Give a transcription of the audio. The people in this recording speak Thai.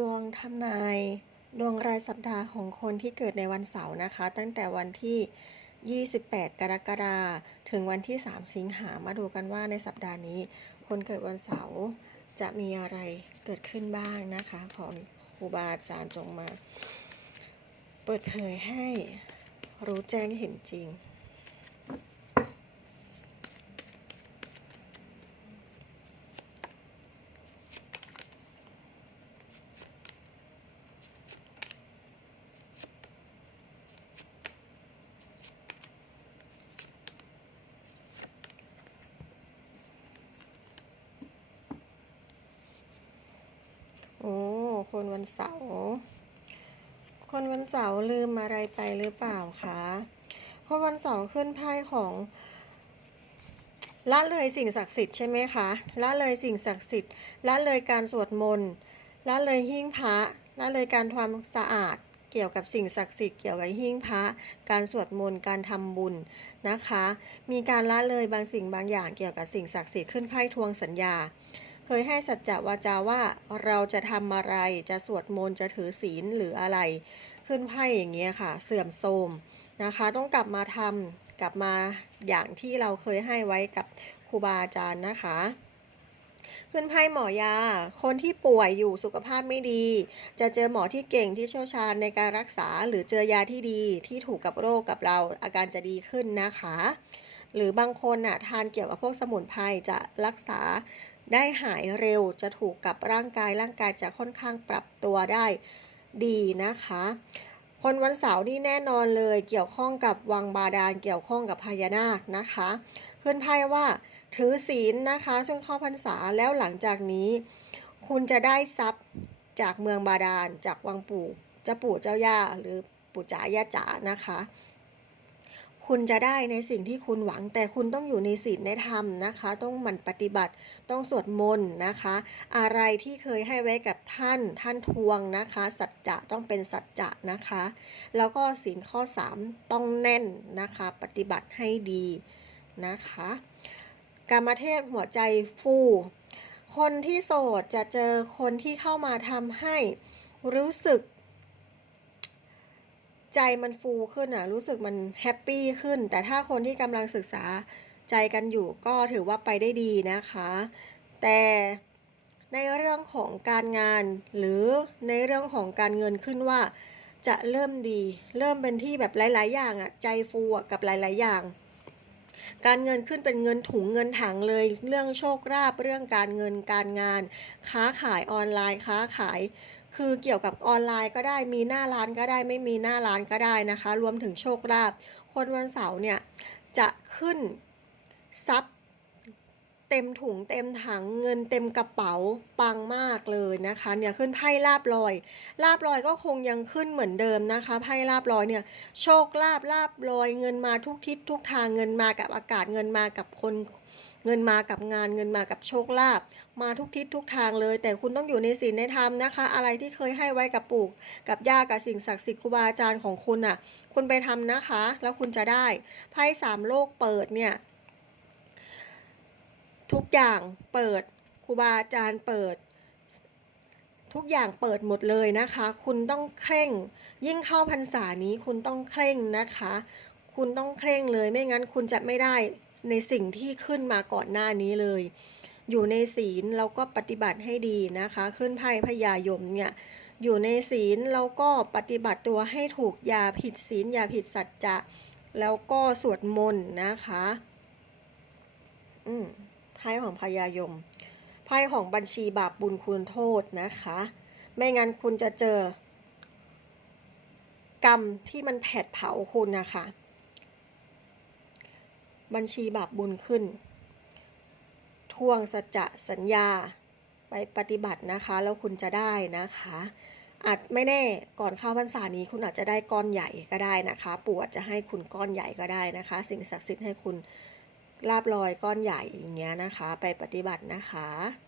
ดวงทำนาย ดวงรายสัปดาห์ของคนที่เกิดในวันเสาร์นะคะ ตั้งแต่วันที่ 28 กรกฎาคมถึงวันที่ 3 สิงหามาดูกันว่าในสัปดาห์นี้ คนเกิดวันเสาร์จะมีอะไรเกิดขึ้นบ้างนะคะ ของครูบาอาจารย์จงมา เปิดเผยให้รู้แจ้งเห็นจริง โอ้ คนวันเสาร์ คนวันเสาร์ลืมอะไรไปหรือเปล่าคะเพราะวันเสาร์ขึ้นไพ่ของละเลยสิ่งศักดิ์สิทธิ์ใช่ไหมคะ ละเลยสิ่งศักดิ์สิทธิ์ ละเลยการสวดมนต์ ละเลยหิ้งพระ ละเลยการทำสะอาด เกี่ยวกับสิ่งศักดิ์สิทธิ์ เกี่ยวกับหิ้งพระ การสวดมนต์ การทำบุญนะคะ มีการละเลยบางสิ่งบางอย่างเกี่ยวกับสิ่งศักดิ์สิทธิ์ขึ้นไพ่ทวงสัญญา เคยให้สัจจะวาจาว่าเราจะทำอะไรจะสวดมนต์จะถือศีลหรืออะไร ขึ้นไพ่อย่างเงี้ยค่ะ เสื่อมโทรมนะคะ ต้องกลับมาทำกลับมาอย่างที่เราเคยให้ไว้กับครูบาอาจารย์นะคะขึ้นไพ่หมอยา คนที่ป่วยอยู่สุขภาพไม่ดี จะเจอหมอที่เก่งที่เชี่ยวชาญในการรักษา หรือเจอยาที่ดีที่ถูกกับโรคกับเราอาการจะดีขึ้นนะคะ หรือบางคนน่ะทานเกี่ยวกับพวกสมุนไพรจะรักษา ได้หายเร็วจะถูกกับร่างกายร่างกายจะค่อนข้างปรับตัวได้ดีนะคะ คนวันเสาร์นี่แน่นอนเลยเกี่ยวข้องกับวังบาดาลเกี่ยวข้องกับพญานาคนะคะขึ้นไพ่ว่าถือศีลนะคะช่วงเข้าพรรษาแล้วหลังจากนี้ คุณจะได้ทรัพย์จากเมืองบาดาลจากวังปู่เจ้าปู่เจ้าย่าหรือปู่จ๋าย่าจ๋านะคะ คุณจะได้ในสิ่งที่คุณหวัง แต่คุณต้องอยู่ในศีลในธรรมนะคะ ต้องหมั่นปฏิบัติต้องสวดมนต์นะคะ อะไรที่เคยให้ไว้กับท่านท่านทวงนะคะ สัจจะต้องเป็นสัจจะนะคะ แล้วก็ศีลข้อ 3 ต้องแน่นนะคะ ปฏิบัติให้ดีนะคะกรรมเทศหัวใจฟูคนที่โสดจะเจอคนที่เข้ามาทำให้รู้สึก ใจมันฟูขึ้นอะ รู้สึกมันแฮปปี้ขึ้น แต่ถ้าคนที่กำลังศึกษาใจกันอยู่ก็ถือว่าไปได้ดีนะคะ แต่ในเรื่องของการงานหรือในเรื่องของการเงินขึ้นว่า จะเริ่มดี เริ่มเป็นที่แบบหลาย ๆ อย่างอะ ใจฟูอะกับหลาย ๆ อย่าง การเงินขึ้นเป็นเงินถุงเงินถังเลย เรื่องโชคลาภเรื่องการเงินการงาน ค้าขายออนไลน์ค้าขาย คือเกี่ยวกับออนไลน์ก็ได้มีหน้าร้านก็ได้ไม่มีหน้าร้านก็ได้นะคะ รวมถึงโชคลาภคนวันเสาร์เนี่ยจะขึ้นทรัพย์ เต็มถุงเต็มถังเงินเต็มกระเป๋าปังมากเลยนะคะเนี่ยขึ้นไพ่ลาบลอยลาบลอยก็คงยังขึ้นเหมือนเดิมนะคะไพ่ลาบลอยเนี่ยโชคลาบลาบลอยเงินมาทุกทิศทุกทางเงินมากับอากาศเงินมากับคนเงินมากับงานเงินมากับโชคลาภมาทุกทิศทุกทางเลย แต่คุณต้องอยู่ในศีลในธรรมนะคะ อะไรที่เคยให้ไว้กับปู่กับย่ากับสิ่งศักดิ์สิทธิ์ครูบาอาจารย์ของคุณอะ คุณไปทำนะคะ แล้วคุณจะได้ไพ่สามโลกเปิดเนี่ย ทุกอย่างเปิดครูบาอาจารย์เปิด ทุกอย่างเปิดหมดเลยนะคะ คุณต้องเคร่ง ยิ่งเข้าพรรษานี้คุณต้องเคร่งนะคะ คุณต้องเคร่งเลยไม่งั้นคุณจะไม่ได้ในสิ่งที่ขึ้นมาก่อนหน้านี้เลย อยู่ในศีลเราก็ปฏิบัติให้ดีนะคะ ขึ้นไพ่พญายมเนี่ยอยู่ในศีลเราก็ปฏิบัติตัวให้ถูกอย่าผิดศีลอย่าผิดสัจจะแล้วก็สวดมนต์นะคะ อืม พ่ของพญายม ไพ่ของบัญชีบาปบุญคุณโทษนะคะ ไม่งั้นคุณจะเจอ กรรมที่มันแผดเผาคุณนะคะ บัญชีบาปบุญขึ้น ทวงสัจจะสัญญาไปปฏิบัตินะคะ แล้วคุณจะได้นะคะอาจไม่แน่ก่อนเข้าพรรษานี้คุณอาจจะได้ก้อนใหญ่ก็ได้นะคะ ปู่อาจจะให้คุณก้อนใหญ่ก็ได้นะคะ สิ่งศักดิ์สิทธิ์ให้คุณ ลาบลอยก้อนใหญ่อย่างเงี้ยนะคะ ไปปฏิบัตินะคะ